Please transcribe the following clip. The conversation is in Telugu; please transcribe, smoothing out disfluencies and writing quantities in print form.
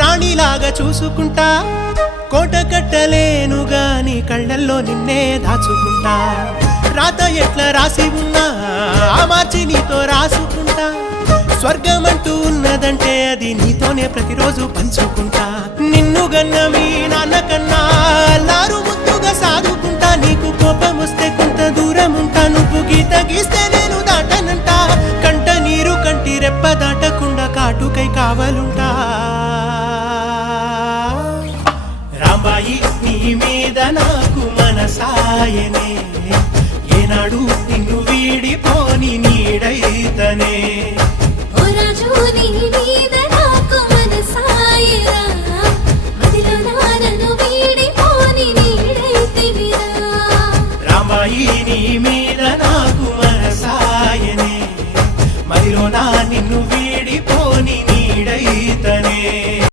రాణిలాగా చూసుకుంటా కోట కట్టలేను గాని కళ్ళల్లో నిన్నే దాచుకుంటా రాత ఎట్లా రాసి ఉన్నా ఆ మార్చి నీతో రాసుకుంటా స్వర్గమంటూ ఉన్నదంటే అది నీతోనే ప్రతిరోజు పంచుకుంటా నిన్ను గన్న మీ నాన్న కన్నా లారు ముద్దుగా సాదుకుంటా నీకు కోపం వస్తే కొంత దూరం ఉంటా నువ్వు గీత గీస్తే నేను దాటనంట కంట నీరు కంటి రెప్ప దాటకుండా కాటుకై కావలుంటా రాంబాయి నీ మీద నాకు మనసాయనే ఏనాడు నిన్ను వీడిపోని నీడైతనే ఓ రాజు నీ మీద